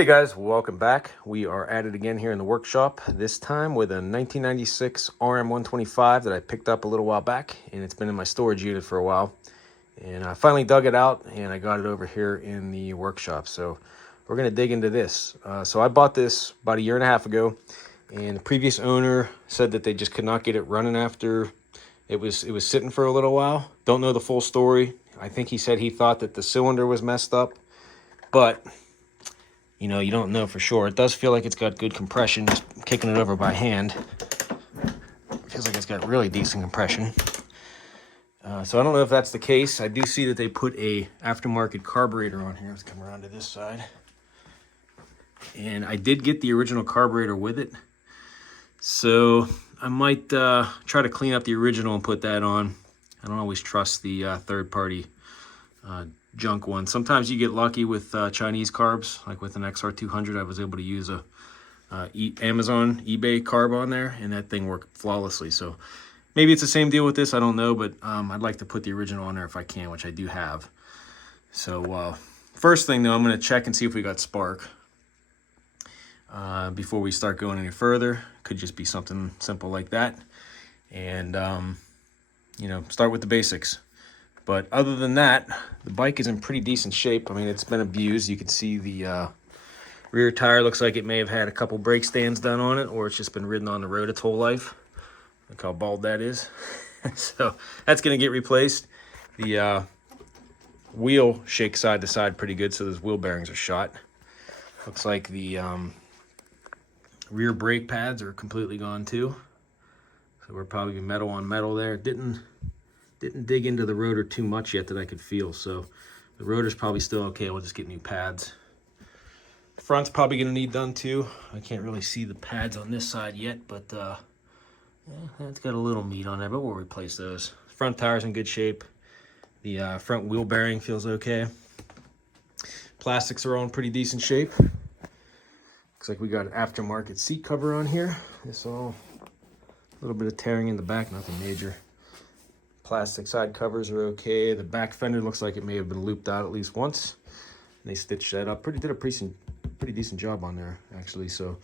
Hey guys, welcome back. We are at it again here in the workshop, this time with a 1996 RM125 that I picked up a little while back, and it's been in my storage unit for a while. And I finally dug it out and I got it over here in the workshop. So we're going to dig into this. So I bought this about a year and a half ago, and the previous owner said that they just could not get it running after it was sitting for a little while. Don't know the full story. I think he said he thought that the cylinder was messed up, but you know, you don't know for sure. It does feel like it's got good compression, just kicking it over by hand. Feels like it's got really decent compression. So I don't know if that's the case. I do see that they put a aftermarket carburetor on here. Let's come around to this side. And I did get the original carburetor with it. So I might try to clean up the original and put that on. I don't always trust the third-party junk one. Sometimes you get lucky with Chinese carbs, like with an XR200. I was able to use a Amazon, eBay carb on there, and that thing worked flawlessly. So maybe it's the same deal with this. I don't know, but I'd like to put the original on there if I can, which I do have. So first thing though, I'm going to check and see if we got spark before we start going any further. Could just be something simple like that, and you know, start with the basics. But other than that, the bike is in pretty decent shape. I mean, it's been abused. You can see the rear tire looks like it may have had a couple brake stands done on it, or it's just been ridden on the road its whole life. Look how bald that is. So that's going to get replaced. The wheel shakes side to side pretty good, so those wheel bearings are shot. Looks like the rear brake pads are completely gone too. So we're probably metal on metal there. Didn't dig into the rotor too much yet that I could feel, so the rotor's probably still okay. We'll just get new pads. Front's probably gonna need done too. I can't really see the pads on this side yet, but yeah, it's got a little meat on there, but we'll replace those. Front tire's in good shape. The front wheel bearing feels okay. Plastics are all in pretty decent shape. Looks like we got an aftermarket seat cover on here. It's all a little bit of tearing in the back, nothing major. Plastic side covers are okay. The back fender looks like it may have been looped out at least once. And they stitched that up. Did a pretty decent job on there, actually. So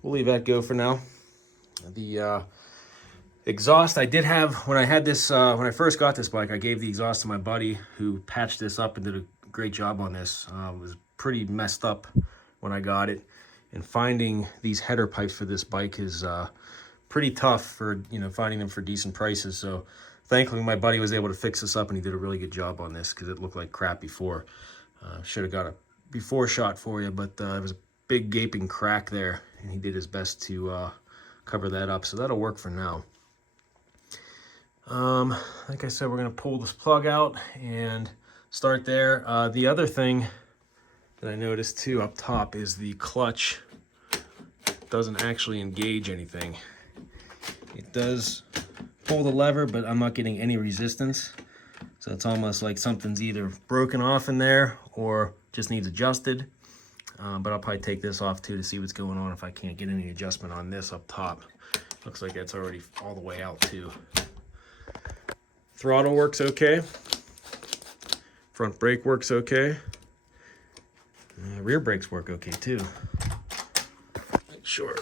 we'll leave that go for now. The exhaust I did have when I had this, when I first got this bike, I gave the exhaust to my buddy who patched this up and did a great job on this. It was pretty messed up when I got it. And finding these header pipes for this bike is pretty tough for, you know, finding them for decent prices. So thankfully, my buddy was able to fix this up, and he did a really good job on this because it looked like crap before. Should have got a before shot for you, but it was a big gaping crack there, and he did his best to cover that up. So that'll work for now. Like I said, we're going to pull this plug out and start there. The other thing that I noticed too up top is the clutch doesn't actually engage anything. It does pull the lever, but I'm not getting any resistance. So it's almost like something's either broken off in there or just needs adjusted. But I'll probably take this off too to see what's going on if I can't get any adjustment on this up top. Looks like that's already all the way out too. Throttle works okay. Front brake works okay. Rear brakes work okay too. Make sure.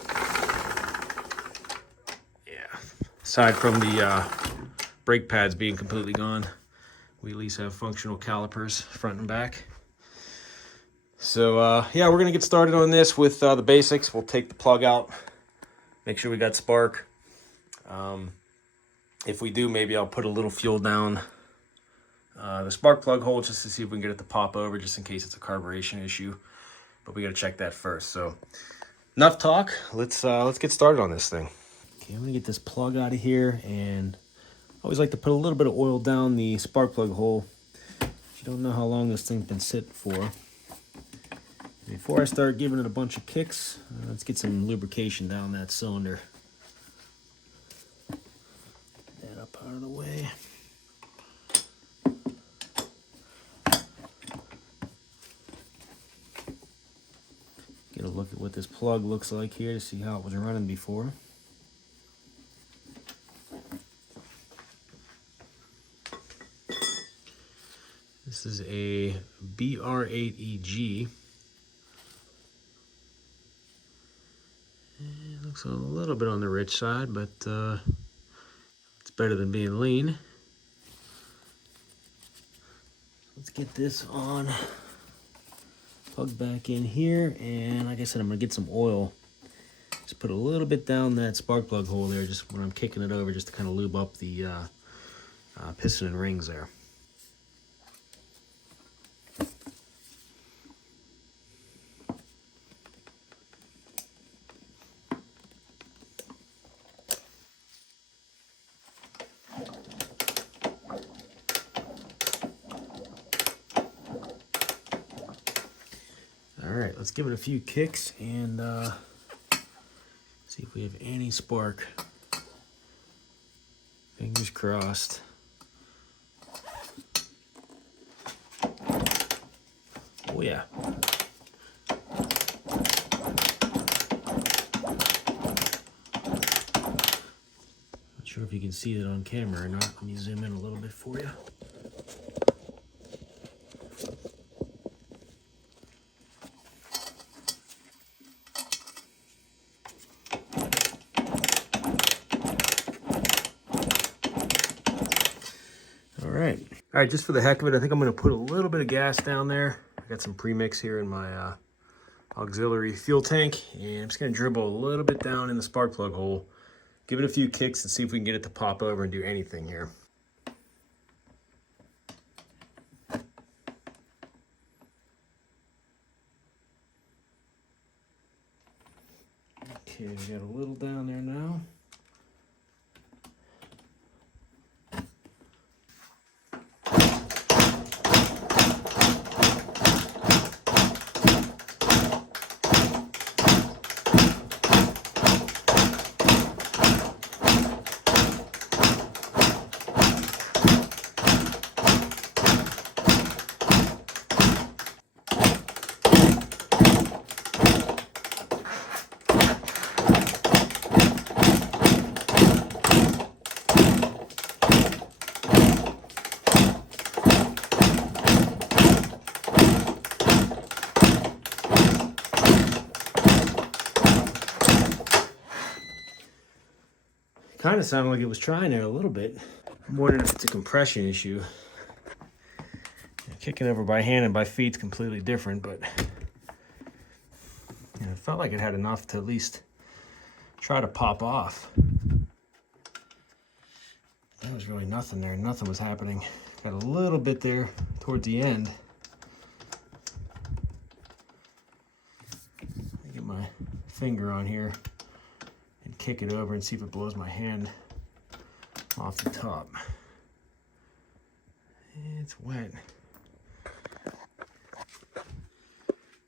Aside from the brake pads being completely gone, we at least have functional calipers front and back. So yeah, we're gonna get started on this with the basics. We'll take the plug out, make sure we got spark. If we do, maybe I'll put a little fuel down the spark plug hole just to see if we can get it to pop over, just in case it's a carburation issue. But we gotta check that first. So enough talk. Let's get started on this thing. Okay, I'm gonna get this plug out of here, and I always like to put a little bit of oil down the spark plug hole. If you don't know how long this thing's been sitting for. Before I start giving it a bunch of kicks, let's get some lubrication down that cylinder. Get that up out of the way. Get a look at what this plug looks like here to see how it was running before. This is a BR8EG Looks a little bit on the rich side, but it's better than being lean. Let's get this on, plug back in here, and like I said, I'm gonna get some oil. Just put a little bit down that spark plug hole there, just when I'm kicking it over, just to kind of lube up the piston and rings there. All right, let's give it a few kicks and see if we have any spark. Fingers crossed. Oh yeah. Not sure if you can see it on camera or not. Let me zoom in a little bit for you. All right, just for the heck of it, I think I'm gonna put a little bit of gas down there. I got some premix here in my auxiliary fuel tank, and I'm just gonna dribble a little bit down in the spark plug hole, give it a few kicks and see if we can get it to pop over and do anything here. Okay, we got a little down there now. Kind of sounded like it was trying there a little bit. I'm wondering if it's a compression issue. Kicking over by hand and by feet's completely different, but it felt like it had enough to at least try to pop off. There was really nothing there. Nothing was happening. Got a little bit there towards the end. Let me get my finger on here and kick it over and see if it blows my hand off the top. It's wet.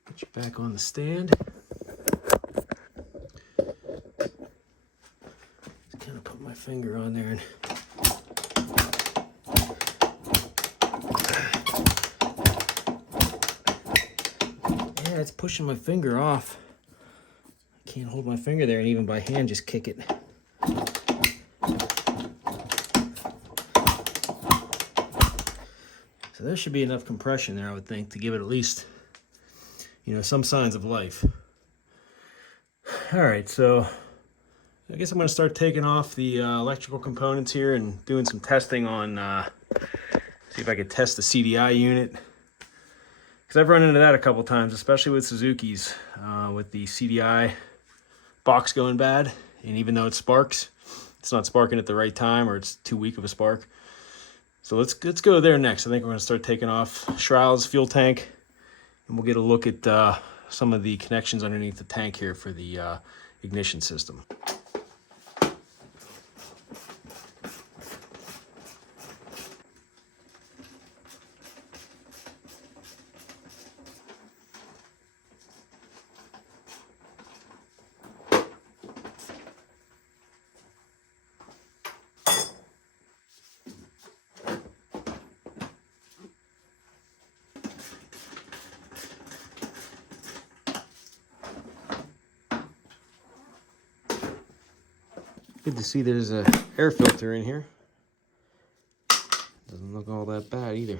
Get you back on the stand. Just kind of put my finger on there and yeah, it's pushing my finger off. I can't hold my finger there and even by hand just kick it. So there should be enough compression there, I would think, to give it at least, some signs of life. All right, so I guess I'm going to start taking off the electrical components here and doing some testing on, see if I could test the CDI unit. Because I've run into that a couple times, especially with Suzuki's, with the CDI box going bad. And even though it sparks, it's not sparking at the right time, or it's too weak of a spark. So let's go there next. I think we're going to start taking off shrouds, fuel tank, and we'll get a look at some of the connections underneath the tank here for the ignition system. Good to see there's a air filter in here. Doesn't look all that bad either.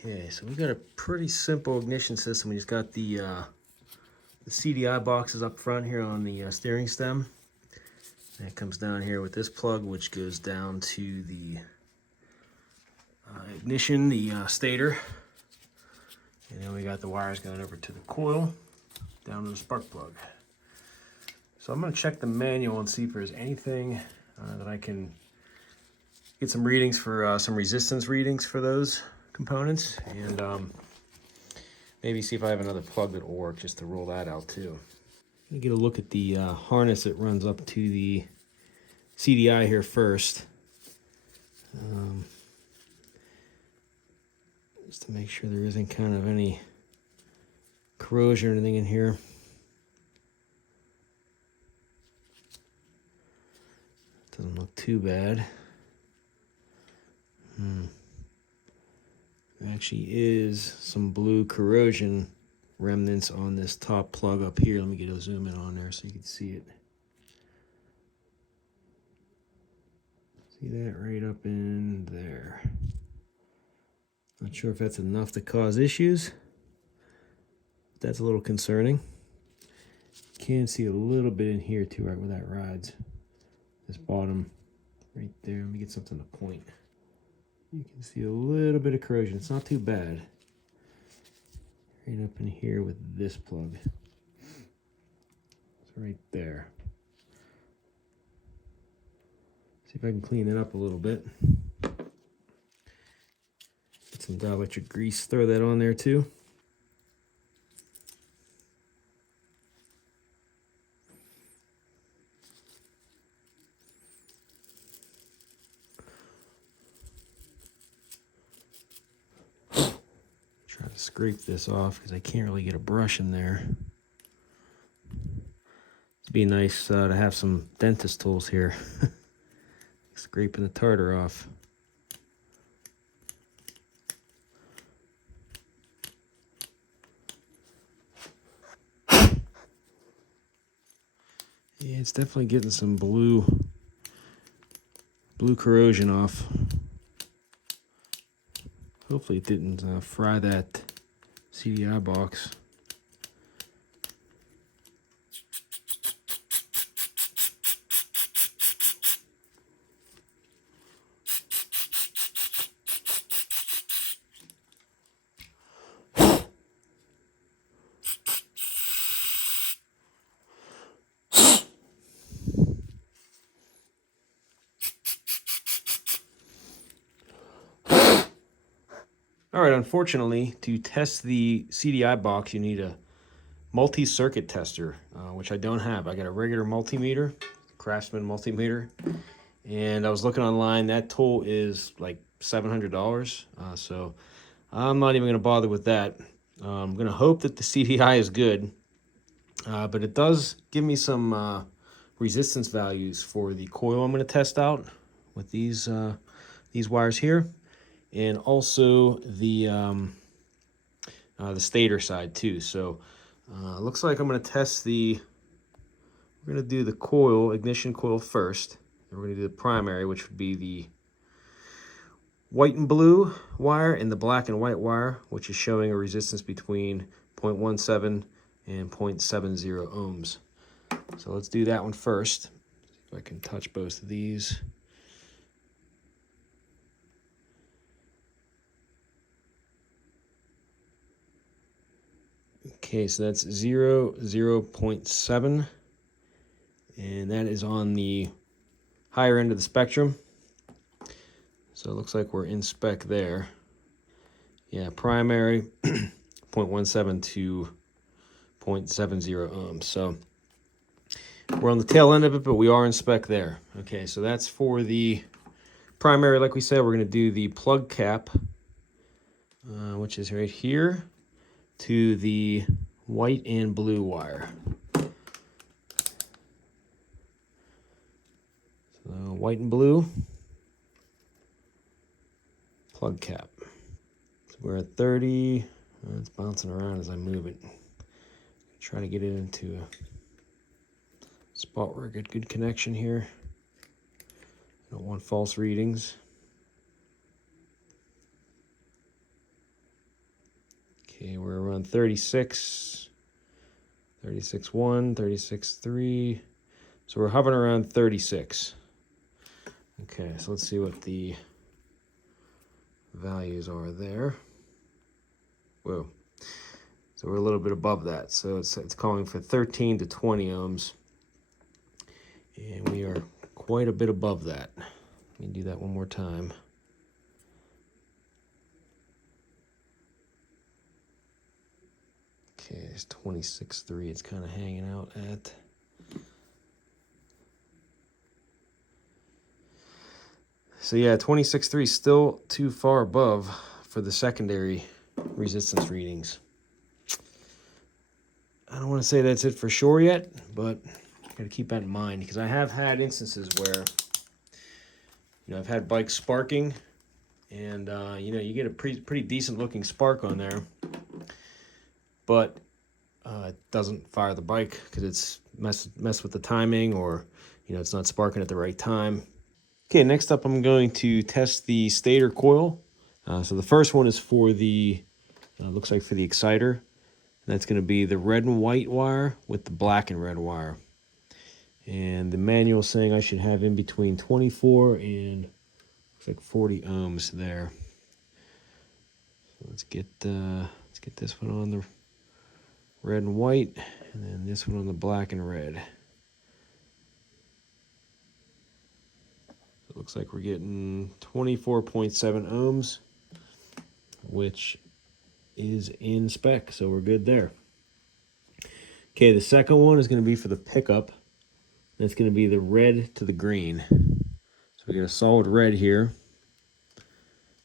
Okay, so we got a pretty simple ignition system. We just got the The CDI box is up front here on the steering stem. And it comes down here with this plug, which goes down to the ignition, the stator. And then we got the wires going over to the coil, down to the spark plug. So I'm going to check the manual and see if there's anything that I can get some readings for, some resistance readings for those components. And maybe see if I have another plug that will work just to roll that out too. I'm going to get a look at the harness that runs up to the CDI here first. Just to make sure there isn't kind of any corrosion or anything in here. Doesn't look too bad. There actually is some blue corrosion remnants on this top plug up here. Let me get a zoom in on there so you can see it. See that right up in there. Not sure if that's enough to cause issues. That's a little concerning. Can see a little bit in here too, right where that rides. This bottom right there. Let me get something to point. You can see a little bit of corrosion. It's not too bad. Right up in here with this plug. It's right there. See if I can clean it up a little bit. Get some dielectric grease, throw that on there too. Try to scrape this off because I can't really get a brush in there. It'd be nice to have some dentist tools here. Scraping the tartar off. Yeah, it's definitely getting some blue corrosion off. Hopefully it didn't fry that CDI box. All right, unfortunately, to test the CDI box, you need a multi-circuit tester, which I don't have. I got a regular multimeter, Craftsman multimeter, and I was looking online. That tool is like $700, so I'm not even going to bother with that. I'm going to hope that the CDI is good, but it does give me some resistance values for the coil I'm going to test out with these wires here. And also the stator side too. So looks like I'm going to test we're going to do the coil, ignition coil first. And we're going to do the primary, which would be the white and blue wire and the black and white wire, which is showing a resistance between 0.17 and 0.70 ohms. So let's do that one first. See if I can touch both of these. Okay, so that's 0.7, and that is on the higher end of the spectrum. So it looks like we're in spec there. Yeah, primary 0.17 to 0.70 ohms. So we're on the tail end of it, but we are in spec there. Okay, so that's for the primary. Like we said, we're going to do the plug cap, which is right here, to the white and blue wire. So white and blue, plug cap. So we're at 30. It's bouncing around as I move it. Try to get it into a spot where I get good connection here. Don't want false readings. Okay, we're around 36, 36.1, 36.3. So we're hovering around 36. Okay, so let's see what the values are there. Whoa. So we're a little bit above that. So it's calling for 13 to 20 ohms. And we are quite a bit above that. Let me do that one more time. Okay, it's 26.3. It's kind of hanging out at. So yeah, 26.3 is still too far above for the secondary resistance readings. I don't want to say that's it for sure yet, but got to keep that in mind because I have had instances where, I've had bikes sparking, and you get a pretty decent looking spark on there, but it doesn't fire the bike because it's messed with the timing, or it's not sparking at the right time. Okay, next up I'm going to test the stator coil. So the first one is for the, looks like for the exciter. And that's going to be the red and white wire with the black and red wire. And the manual saying I should have in between 24 and looks like 40 ohms there. So let's get this one on the red and white, and then this one on the black and red. It looks like we're getting 24.7 ohms, which is in spec, so we're good there. Okay, the second one is going to be for the pickup. That's going to be the red to the green. So we got a solid red here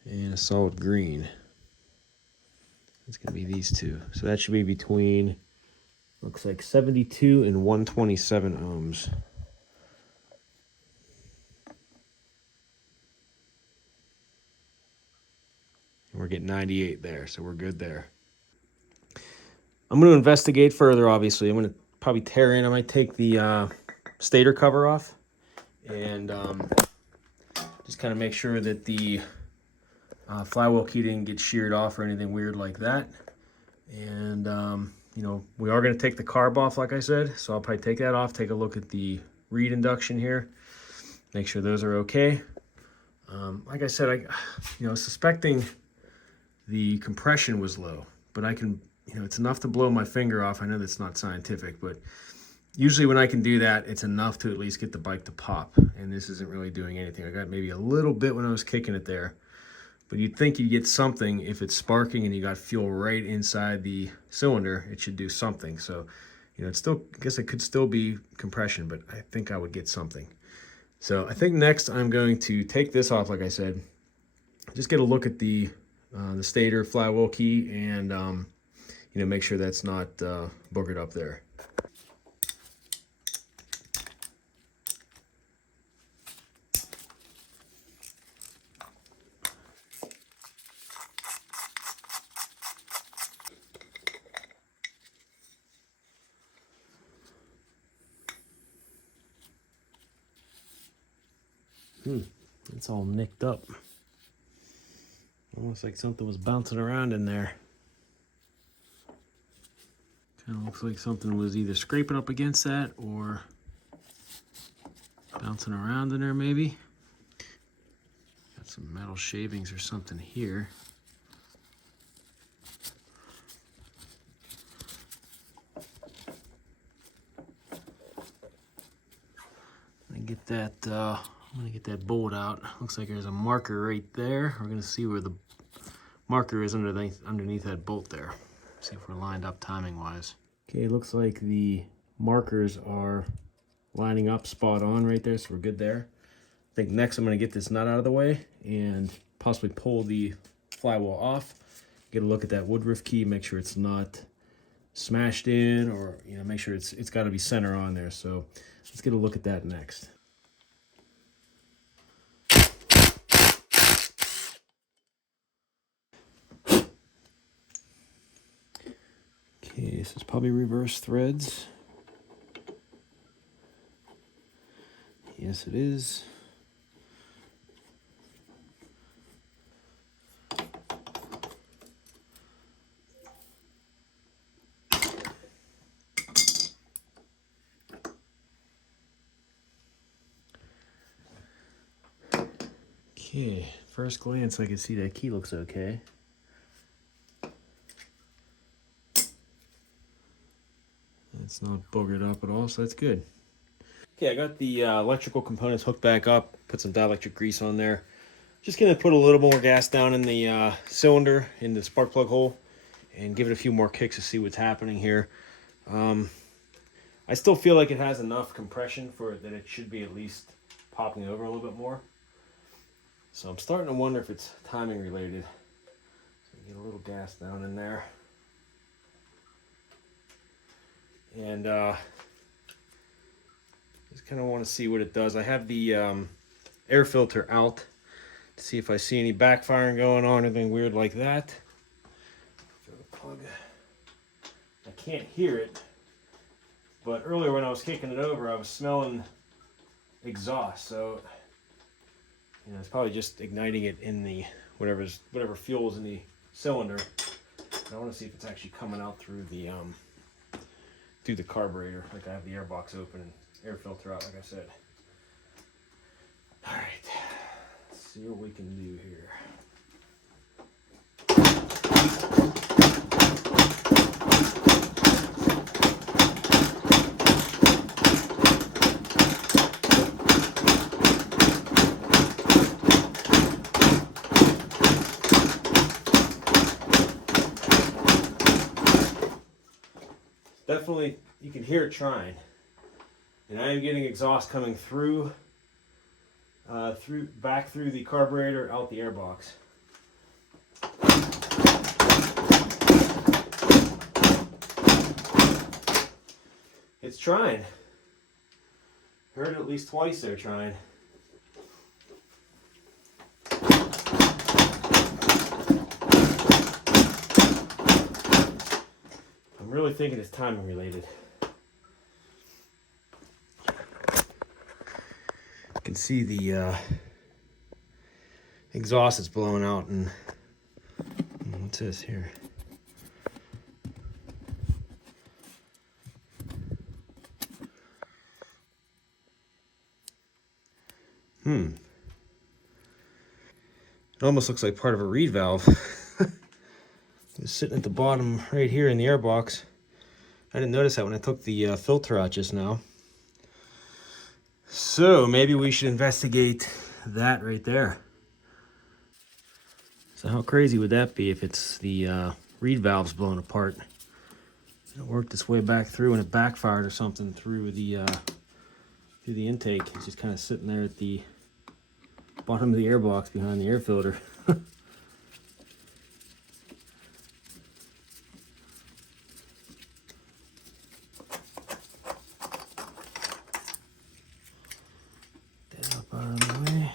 and a solid green. It's going to be these two. So that should be between, looks like 72 and 127 ohms. And we're getting 98 there, so we're good there. I'm going to investigate further, obviously. I'm going to probably tear in. I might take the stator cover off and just kind of make sure that the flywheel key didn't get sheared off or anything weird like that. And, we are going to take the carb off, like I said. So I'll probably take that off, take a look at the reed induction here, make sure those are okay. Like I said, I suspecting the compression was low, but I can, it's enough to blow my finger off. I know that's not scientific, but usually when I can do that, it's enough to at least get the bike to pop. And this isn't really doing anything. I got maybe a little bit when I was kicking it there, but you'd think you'd get something if it's sparking and you got fuel right inside the cylinder. It should do something. So, it's still, I guess it could still be compression, but I think I would get something. So I think next I'm going to take this off, like I said, just get a look at the stator flywheel key and make sure that's not boogered up there. It's all nicked up. Almost like something was bouncing around in there. Kind of looks like something was either scraping up against that or bouncing around in there maybe. Got some metal shavings or something here. I'm gonna get that bolt out. Looks like there's a marker right there. We're gonna see where the marker is underneath that bolt there. See if we're lined up timing wise. Okay, it looks like the markers are lining up spot on right there, so we're good there. I think next I'm gonna get this nut out of the way and possibly pull the flywheel off. Get a look at that woodruff key, make sure it's not smashed in, or make sure it's got to be center on there. So let's get a look at that next. Okay, this is probably reverse threads. Yes, it is. Okay, first glance I can see that key looks okay. It's not boogered up at all, so that's good. Okay, I got the electrical components hooked back up, put some dielectric grease on there. Just gonna put a little more gas down in the cylinder, in the spark plug hole, and give it a few more kicks to see what's happening here. I still feel like it has enough compression for it that it should be at least popping over a little bit more. So I'm starting to wonder if it's timing related. So get a little gas down in there. And just kind of want to see what it does. I have the air filter out to see if I see any backfiring going on, anything weird like that. Throw the plug. I can't hear it, but earlier when I was kicking it over, I was smelling exhaust. So you know, it's probably just igniting it in the whatever fuel's in the cylinder. And I want to see if it's actually coming out through the carburetor. Like I have the air box open and air filter out, like I said. All right, let's see what we can do here. Definitely, you can hear it trying. And I am getting exhaust coming through, back through the carburetor, out the air box. It's trying. Heard it at least twice there trying. I'm really thinking it's timing related. You can see the exhaust is blowing out, and what's this here? It almost looks like part of a reed valve. It's sitting at the bottom right here in the air box. I didn't notice that when I took the filter out just now. So maybe we should investigate that right there. So how crazy would that be if it's the reed valve's blown apart? It worked its way back through and it backfired or something through the intake. It's just kind of sitting there at the bottom of the air box behind the air filter. That up out of the way.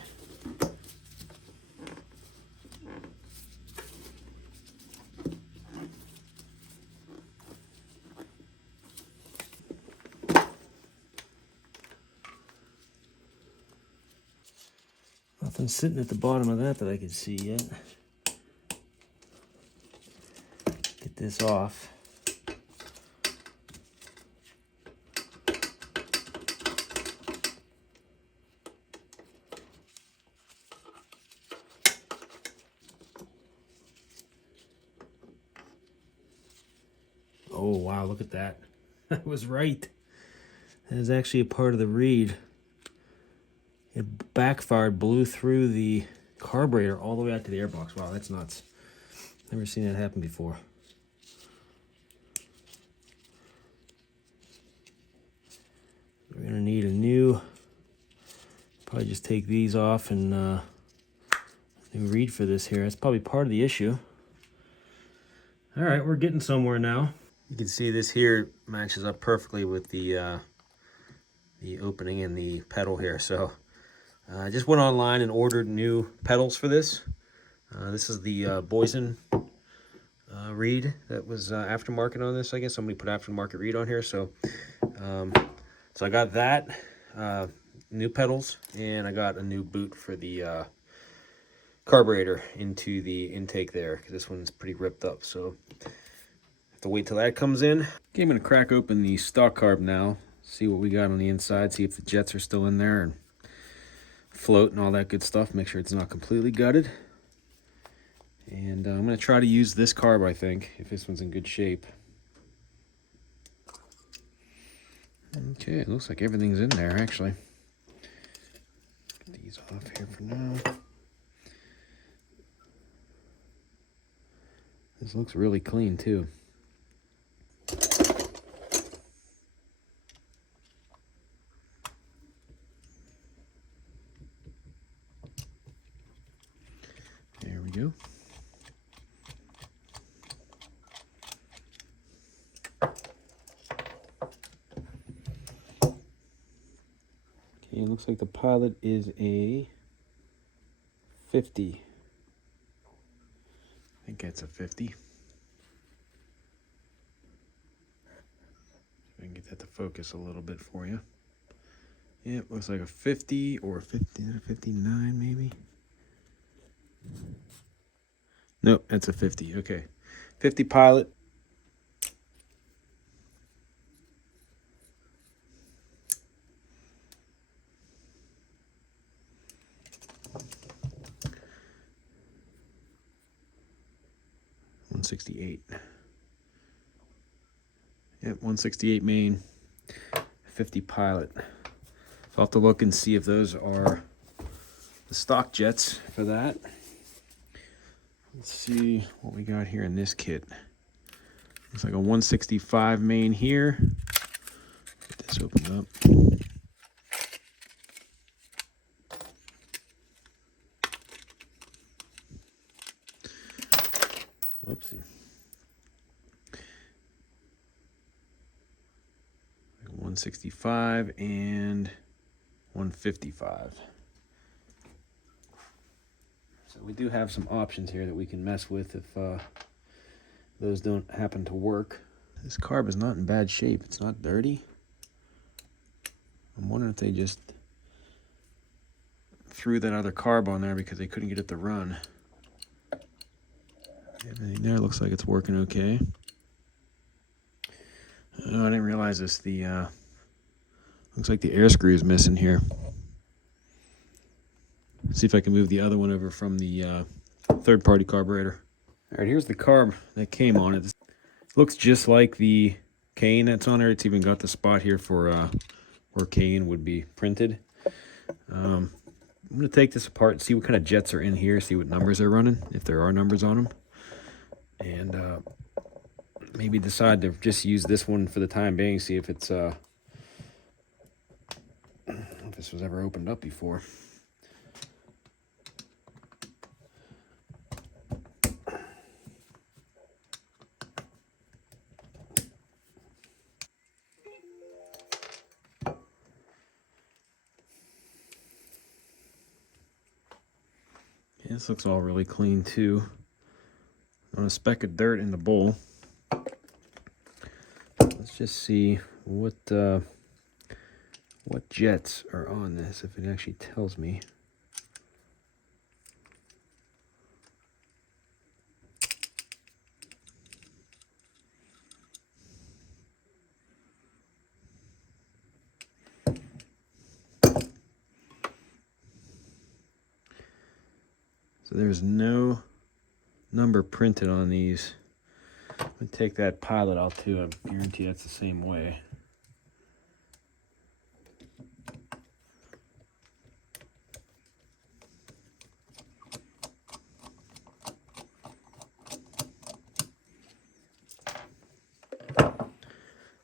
Nothing sitting at the bottom of that I can see yet. Get this off. Oh wow, look at that. I was right. That is actually a part of the reed. It backfired, blew through the carburetor all the way out to the airbox. Wow, that's nuts. Never seen that happen before. We're gonna need a new, probably just take these off and new reed for this here. That's probably part of the issue. All right, we're getting somewhere now. You can see this here matches up perfectly with the opening in the pedal here. So I just went online and ordered new pedals for this. This is the Boysen reed that was aftermarket on this. I guess somebody put aftermarket reed on here. So so I got that, new pedals, and I got a new boot for the carburetor into the intake there, because this one's pretty ripped up. So have to wait till that comes in. Okay, I'm gonna crack open the stock carb now, see what we got on the inside, see if the jets are still in there, and float and all that good stuff. Make sure it's not completely gutted. And I'm going to try to use this carb, I think, if this one's in good shape. Okay, it looks like everything's in there, actually. Get these off here for now. This looks really clean, too. There we go. Okay, it looks like the Pilot is a 50. I think it's a 50. If I can get that to focus a little bit for you. Yeah, it looks like a 50 or a 59 maybe. Nope, that's a 50. Okay. 50 Pilot. $168. Yep, 168 main, 50 Pilot. So I'll have to look and see if those are the stock jets for that. Let's see what we got here in this kit. Looks like a 165 main here. Get this opened up. Whoopsie. 165 and 155. So we do have some options here that we can mess with if those don't happen to work. This carb is not in bad shape. It's not dirty. I'm wondering if they just threw that other carb on there because they couldn't get it to run. Everything there looks like it's working okay. Oh, I didn't realize this. The looks like the air screw is missing here. Let's see if I can move the other one over from the third-party carburetor. All right, here's the carb that came on it. It looks just like the cane that's on there. It's even got the spot here for where cane would be printed. I'm going to take this apart and see what kind of jets are in here, see what numbers they're running, if there are numbers on them. And maybe decide to just use this one for the time being, see if it's if this was ever opened up before. Yeah, this looks all really clean too. On a speck of dirt in the bowl. Let's just see what jets are on this, if it actually tells me. So there's no number printed on these. I'm going to take that Pilot out too. I guarantee that's the same way.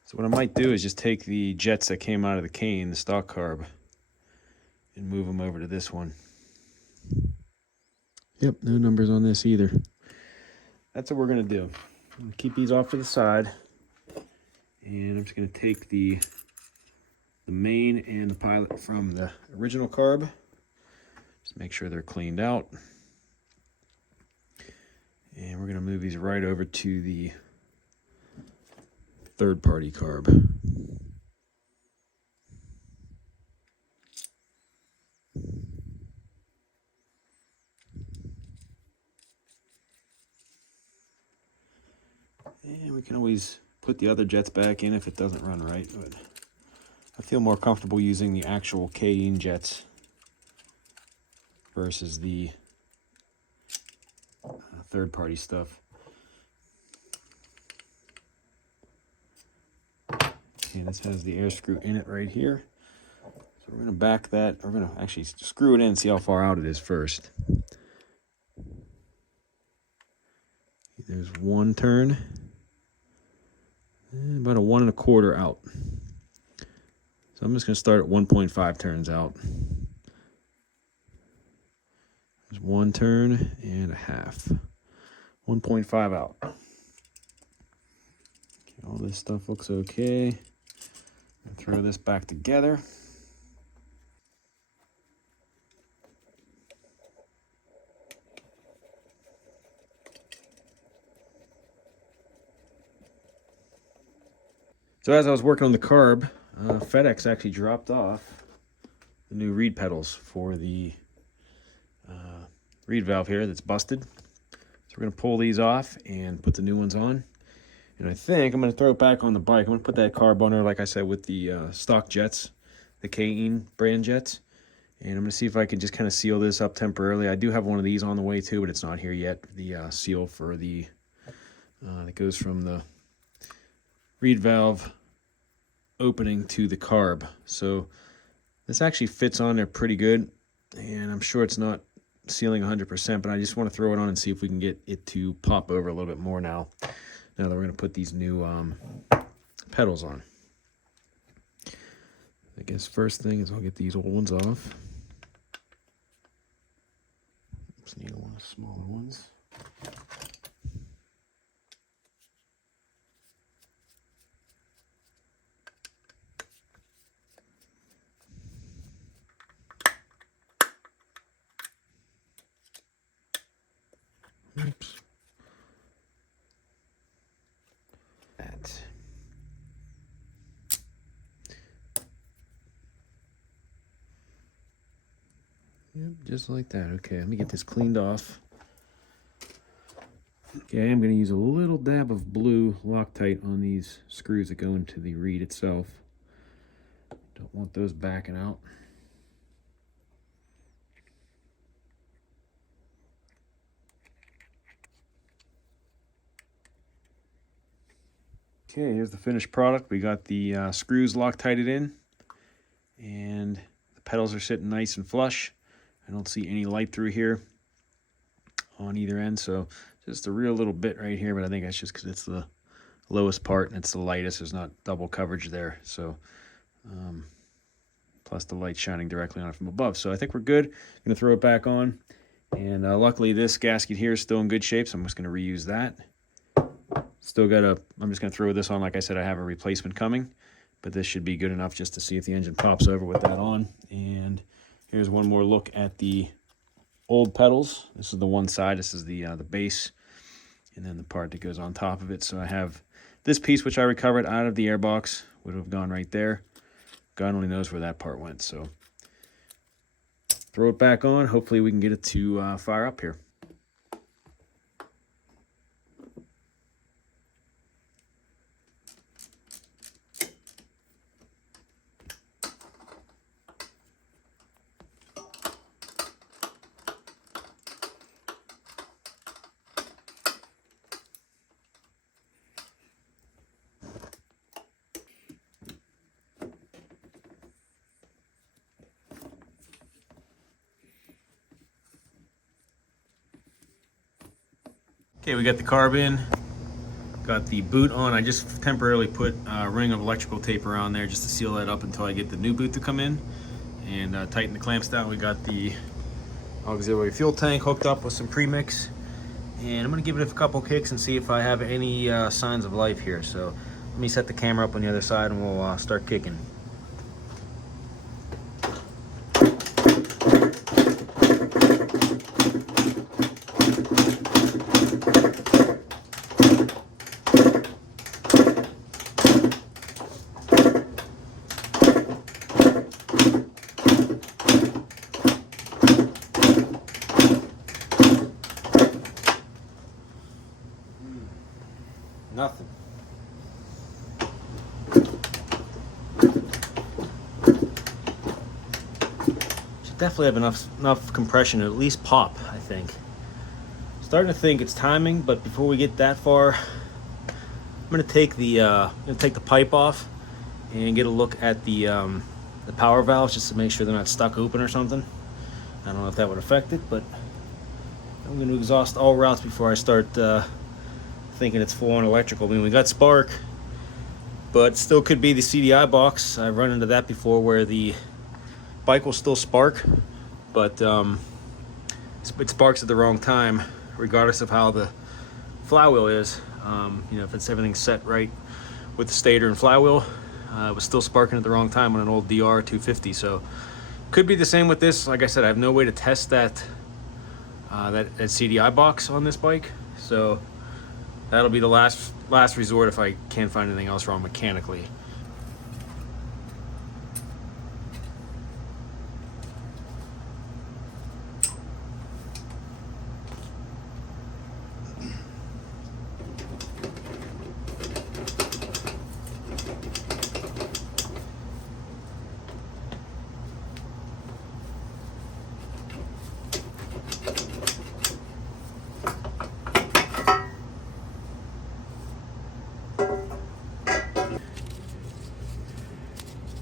So what I might do is just take the jets that came out of the cane, the stock carb, and move them over to this one. Yep, no numbers on this either. That's what we're going to do. I'm going to keep these off to the side. And I'm just going to take the main and the Pilot from the original carb. Just make sure they're cleaned out. And we're going to move these right over to the third-party carb. And we can always put the other jets back in if it doesn't run right, but I feel more comfortable using the actual Cayenne jets versus the third-party stuff. Okay, this has the air screw in it right here. So we're going to back that. We're going to actually screw it in and see how far out it is first. There's one turn. About a 1 1/4 out. So I'm just going to start at 1.5 turns out. There's one turn and a half. 1.5 out. Okay, all this stuff looks okay. I'll throw this back together. So as I was working on the carb, FedEx actually dropped off the new reed pedals for the reed valve here that's busted. So we're going to pull these off and put the new ones on. And I think I'm going to throw it back on the bike. I'm going to put that carb on there, like I said, with the stock jets, the Kane brand jets. And I'm going to see if I can just kind of seal this up temporarily. I do have one of these on the way too, but it's not here yet. The seal for the, that goes from the reed valve opening to the carb. So this actually fits on there pretty good. And I'm sure it's not sealing 100%, but I just want to throw it on and see if we can get it to pop over a little bit more now that we're going to put these new pedals on. I guess first thing is I'll get these old ones off. Just need one of the smaller ones. Oops. That. Yep, just like that. Okay, let me get this cleaned off. Okay, I'm going to use a little dab of blue Loctite on these screws that go into the reed itself. Don't want those backing out. Okay, here's the finished product. We got the screws Loctited in, and the pedals are sitting nice and flush. I don't see any light through here on either end, so just a real little bit right here, but I think that's just because it's the lowest part and it's the lightest. There's not double coverage there, so plus the light shining directly on it from above. So I think we're good. I'm going to throw it back on, and luckily this gasket here is still in good shape, so I'm just going to reuse that. Still got I'm just going to throw this on. Like I said, I have a replacement coming, but this should be good enough just to see if the engine pops over with that on. And here's one more look at the old pedals. This is the one side. This is the base, and then the part that goes on top of it. So I have this piece, which I recovered out of the airbox, would have gone right there. God only knows where that part went. So throw it back on. Hopefully we can get it to fire up here. Okay, we got the carb in, got the boot on. I just temporarily put a ring of electrical tape around there just to seal that up until I get the new boot to come in, and tighten the clamps down. We got the auxiliary fuel tank hooked up with some premix, and I'm gonna give it a couple kicks and see if I have any signs of life here. So let me set the camera up on the other side and we'll start kicking. Nothing. definitely have enough compression to at least pop, I think. Starting to think it's timing, but before we get that far, I'm gonna take the pipe off and get a look at the power valves just to make sure they're not stuck open or something. I don't know if that would affect it, but I'm going to exhaust all routes before I start thinking it's full on electrical. I mean, we got spark, but still could be the CDI box. I've run into that before where the bike will still spark, but it sparks at the wrong time, regardless of how the flywheel is. You know, if it's everything set right with the stator and flywheel, it was still sparking at the wrong time on an old DR 250. So could be the same with this. Like I said, I have no way to test that CDI box on this bike, so that'll be the last resort if I can't find anything else wrong mechanically.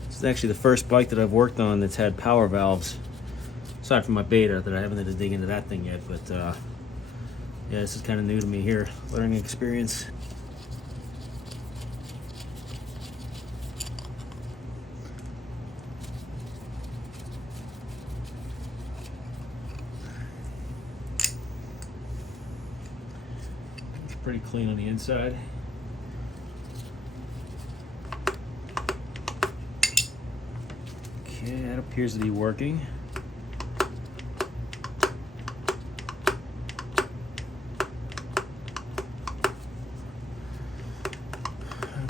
This is actually the first bike that I've worked on that's had power valves, aside from my Beta that I haven't had to dig into that thing yet. But yeah, this is kind of new to me here, learning experience. It's pretty clean on the inside. Okay, that appears to be working.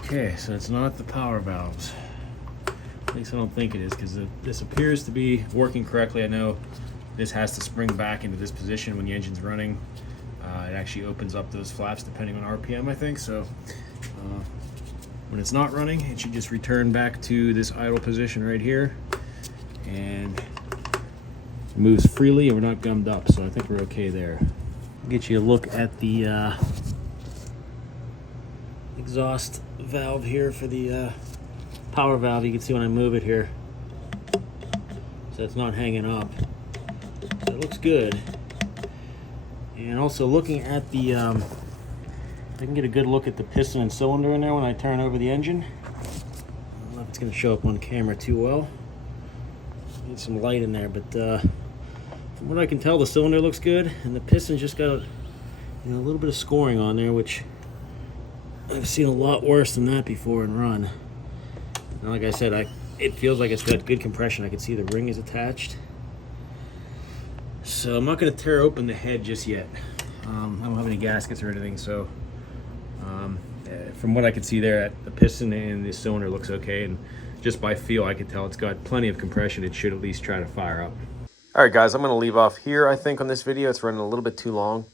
Okay, so it's not the power valves. At least I don't think it is, because this appears to be working correctly. I know this has to spring back into this position when the engine's running. It actually opens up those flaps depending on RPM, I think. So when it's not running, it should just return back to this idle position right here. And it moves freely, and we're not gummed up, so I think we're okay there. I'll get you a look at the exhaust valve here for the power valve. You can see when I move it here, so it's not hanging up. So it looks good. And also looking at the, I can get a good look at the piston and cylinder in there when I turn over the engine. I don't know if it's going to show up on camera too well. Need some light in there, but from what I can tell, the cylinder looks good, and the piston's just got a little bit of scoring on there, which I've seen a lot worse than that before in run. And like I said, it feels like it's got good compression. I can see the ring is attached. So I'm not going to tear open the head just yet. I don't have any gaskets or anything, so from what I can see there, the piston and the cylinder looks okay, and just by feel I can tell it's got plenty of compression. It should at least try to fire up. All right, guys, I'm going to leave off here, I think, on this video. It's running a little bit too long,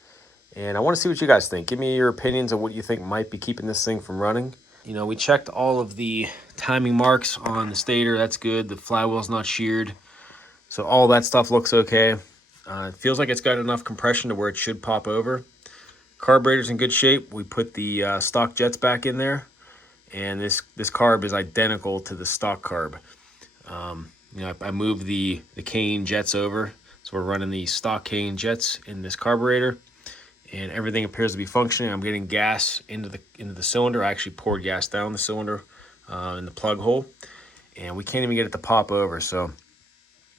and I want to see what you guys think. Give me your opinions on what you think might be keeping this thing from running. You know, we checked all of the timing marks on the stator. That's good. The flywheel's not sheared, so all that stuff looks okay. It feels like it's got enough compression to where it should pop over. Carburetor's in good shape. We put the stock jets back in there, and this carb is identical to the stock carb. You know, I moved the cane jets over, so we're running the stock cane jets in this carburetor, and everything appears to be functioning. I'm getting gas into the cylinder. I actually poured gas down the cylinder in the plug hole, and we can't even get it to pop over. So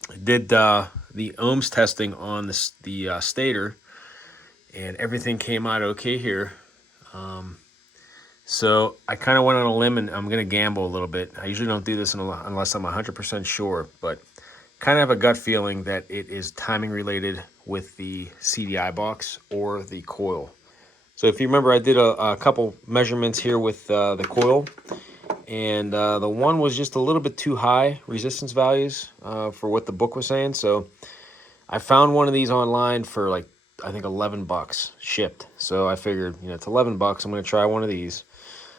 I did the ohms testing on the stator, and everything came out okay here. So I kind of went on a limb, and I'm going to gamble a little bit. I usually don't do this unless I'm 100% sure, but kind of have a gut feeling that it is timing related with the CDI box or the coil. So if you remember, I did a couple measurements here with the coil, and the one was just a little bit too high resistance values for what the book was saying. So I found one of these online for like, I think 11 bucks shipped. So I figured, you know, it's 11 bucks. I'm going to try one of these.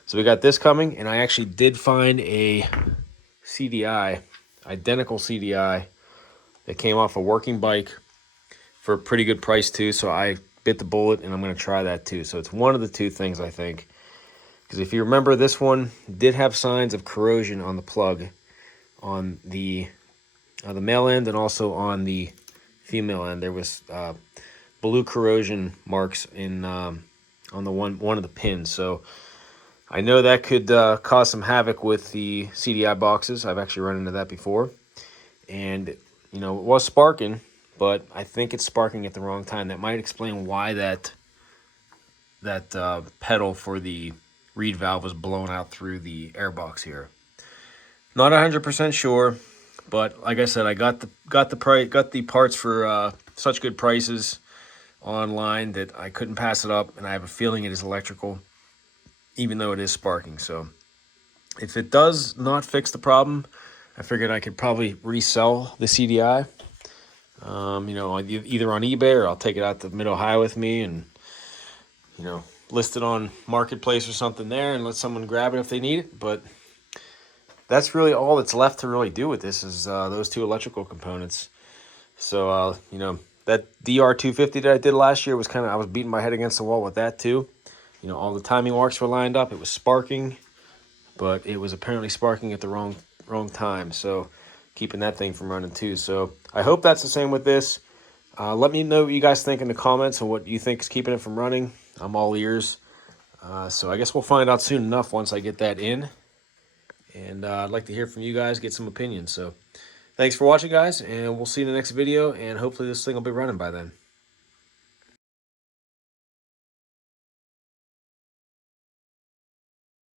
So we got this coming, and I actually did find a CDI, identical CDI that came off a working bike for a pretty good price too. So I bit the bullet, and I'm going to try that too. So it's one of the two things, I think. Because if you remember, this one did have signs of corrosion on the plug on the male end and also on the female end. There was blue corrosion marks in on the one of the pins. So I know that could cause some havoc with the CDI boxes. I've actually run into that before. And, you know, it was sparking, but I think it's sparking at the wrong time. That might explain why that pedal for the reed valve was blown out through the air box here. Not 100% sure, but like I said, I got the parts for such good prices online that I couldn't pass it up, and I have a feeling it is electrical, even though it is sparking. So if it does not fix the problem, I figured I could probably resell the CDI, you know, either on eBay, or I'll take it out to Mid-Ohio with me and, you know, list it on Marketplace or something there and let someone grab it if they need it. But that's really all that's left to really do with this is those two electrical components. So, you know, that DR250 that I did last year was I was beating my head against the wall with that too. You know, all the timing marks were lined up. It was sparking, but it was apparently sparking at the wrong time. So keeping that thing from running too. So I hope that's the same with this. Let me know what you guys think in the comments and what you think is keeping it from running. I'm all ears. So I guess we'll find out soon enough once I get that in. And I'd like to hear from you guys, get some opinions. So thanks for watching, guys, and we'll see you in the next video, and hopefully this thing will be running by then.